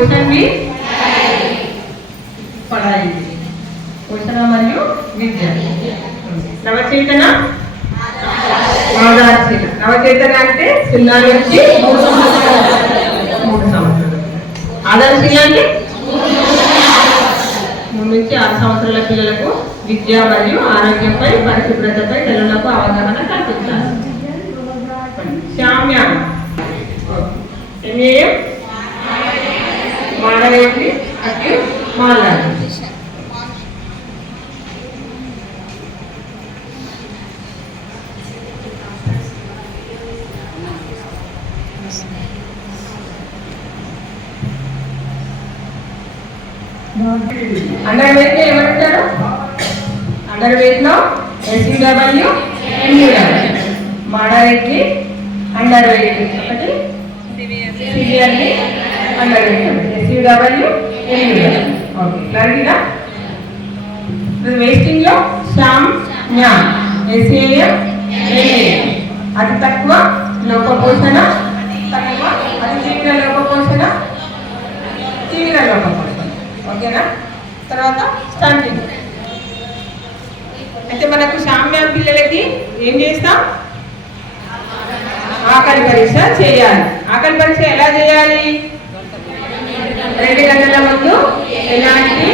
క్వశ్చన్ని పడాయి. క్వశ్చన మరియు? విద్య. నవచేతన? ఆధారచీల నవచేతన అంటే సున్నా నుంచి మూడు సంవత్సరాలు. ఆధారశీల అంటే మూడు నుంచి ఆరు సంవత్సరాల పిల్లలకు విద్య మరియు ఆరోగ్యంపై పరిశుభ్రతపై పిల్లలకు అవగాహన కల్పించాలి శామ్యాన్ని ఎంఏఎం? మాడవేసి అట్టి మాట్లాడాలి అండర్ వెయిట్ ఏమంటారు అండర్ వెయిట్లో ఎస్యూడబ్ల్యూ ఎంయూడబ్ల్యూ మోడరేట్కి అండర్ వెయిట్ ఒకటి severely under weight SUW okay క్లారిటీగా వేస్టింగ్ శామ్ ఎస్ఏఎం అతి తక్కువ లోపపోషణ తక్కువ. అతి తీవ్ర లోపపోషణ తీవ్ర లోపపోషణ ఓకేనా? తర్వాత స్టంటింగ్ అయితే మనకు సామ్యం పిల్లలకి ఏం చేస్తాం? ఆకలి పరీక్ష చేయాలి. ఆకలి పరీక్ష ఎలా చేయాలి? రెండు గంటల ముందు ఎలాంటి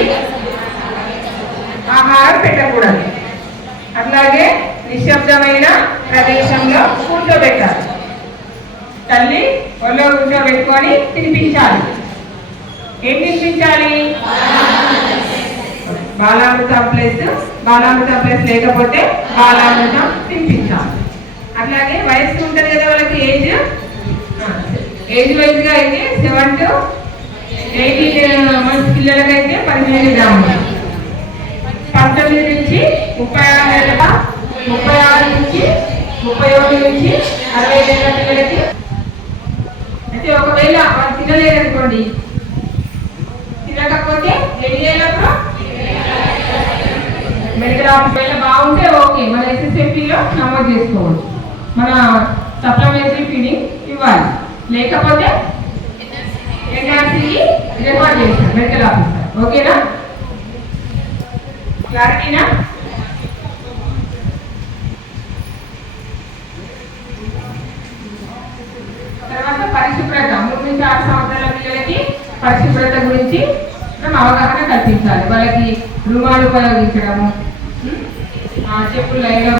ఆహారం పెట్టకూడదు. అట్లాగే నిశ్శబ్దమైన ప్రదేశంలో కూర్చోబెట్టాలి. తల్లి ఒళ్ళో కూర్చోబెట్టుకొని తినిపించాలి. ఏం తినిపించాలి? బాలామృతం ప్లస్ బాలామృతం ప్లస్ లేకపోతే బాలామృతం తినిపించాలి. అట్లాగే వయసు ఉంటుంది కదా వాళ్ళకి ఏజ్? ఏజ్ వైజ్గా అయితే సెవెన్ టు ఎయిటీ మంత్స్ పిల్లలకైతే పదిహేను గ్రాములు. పంతొమ్మిది నుంచి ముప్పై ఆరు నెలల ముప్పై ఆరు నుంచి ముప్పై ఒకటి నుంచి అరవై నెలల పిల్లలకి. అయితే ఒకవేళ వాళ్ళు తినలేదనుకోండి తినకపోతే ఎన్ని నెలలప్పుడు మెడికల్ ఆఫీస్ బాగుంటే ఓకే మన ఎస్ఎస్ఎఫ్టీలో నమోదు చేసుకోవచ్చు. మన సప్లిమెంటరీ ఫీడింగ్ ఇవ్వాలి. లేకపోతే రికార్డ్ చేస్తాం మెడికల్ ఆఫీసర్ ఓకేనా? క్లారిటీనా తర్వాత పరిశుభ్రత. మూడు నుంచి ఆరు సంవత్సరాల పిల్లలకి పరిశుభ్రత గురించి మనం అవగాహన కల్పించాలి. వాళ్ళకి రుమాలు ఉపయోగించడము చెప్పులు లైన్లో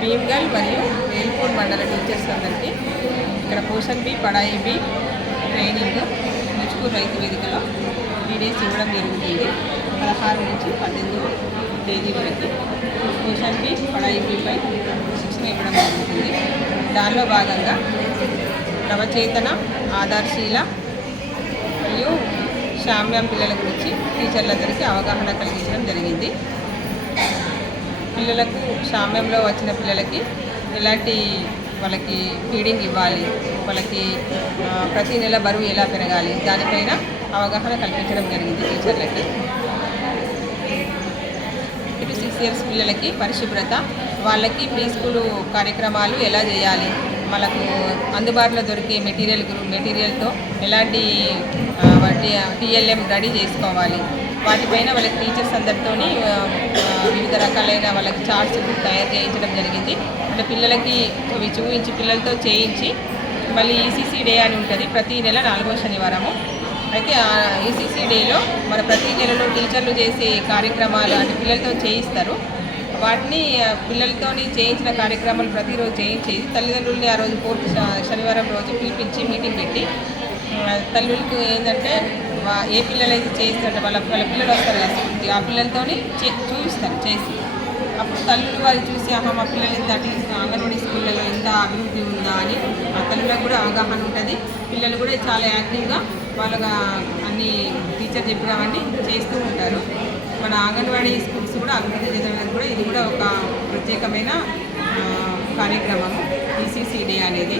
భీమ్గల్ మరియు వేల్పూర్ మండల టీచర్స్ అందరికీ ఇక్కడ Poshan B Padhai B training. Muchkur రైతు వేదికలో త్రీ డేస్ ఇవ్వడం జరుగుతుంది పదహారు నుంచి పద్దెనిమిది తేదీ వరకు పోషన్ బి పడాయి శిక్షణ ఇవ్వడం జరుగుతుంది. దానిలో భాగంగా నవచేతన ఆధార్శీల మరియు శామ్యం పిల్లల గురించి టీచర్లందరికీ అవగాహన కలిగించడం జరిగింది. పిల్లలకు శామ్యంలో వచ్చిన పిల్లలకి ఎలాంటి వాళ్ళకి ఫీడింగ్ ఇవ్వాలి. వాళ్ళకి ప్రతి నెల బరువు ఎలా పెరగాలి? దానిపైన అవగాహన కల్పించడం జరిగింది టీచర్లకి. ఇటు సిక్స్ ఇయర్స్ పిల్లలకి పరిశుభ్రత వాళ్ళకి ప్రీ స్కూల్ కార్యక్రమాలు ఎలా చేయాలి? మనకు అందుబాటులో దొరికే మెటీరియల్ గ్రూప్ మెటీరియల్తో ఎలాంటి టీఎల్ఎం రెడీ చేసుకోవాలి. వాటిపైన వాళ్ళకి టీచర్స్ అందరితోని వివిధ రకాలైన వాళ్ళకి చార్ట్స్ తయారు చేయించడం జరిగింది. అంటే పిల్లలకి అవి చూపించి పిల్లలతో చేయించి మళ్ళీ ఈసీసీ డే అని ఉంటుంది. ప్రతి నెల నాలుగో శనివారము. అయితే ఆ ఈసీసీ డేలో మన ప్రతి నెలలో టీచర్లు చేసే కార్యక్రమాలు అంటే పిల్లలతో చేయిస్తారు. వాటిని పిల్లలతో పిల్లలతోని చేయించిన కార్యక్రమాలు ప్రతిరోజు చేయించేది తల్లిదండ్రుల్ని ఆ రోజు పూర్తి శనివారం రోజు పిలిపించి మీటింగ్ పెట్టి తల్లులకు ఏంటంటే ఏ ఏ పిల్లలైతే చేయిస్తారో వాళ్ళ వాళ్ళ పిల్లలు వస్తారు కదా స్కూల్కి ఆ పిల్లలతోని చే చూపిస్తారు చేసి. అప్పుడు తల్లులు వారు చూసి ఆహా మా పిల్లలు ఇంత అట్లీస్ట్ అంగన్వాడీ స్కూళ్ళలో ఎంత అభివృద్ధి ఉందా? అని ఆ తల్లులకు కూడా అవగాహన ఉంటుంది. పిల్లలు కూడా చాలా యాక్టివ్గా వాళ్ళగా అన్ని టీచర్ చెప్పినవన్నీ చేస్తూ ఉంటారు. మన అంగన్వాడీ స్కూల్స్ కూడా అభివృద్ధి చేయడానికి కూడా ఇది కూడా ఒక ప్రత్యేకమైన కార్యక్రమము. ఈసీసీడే అనేది.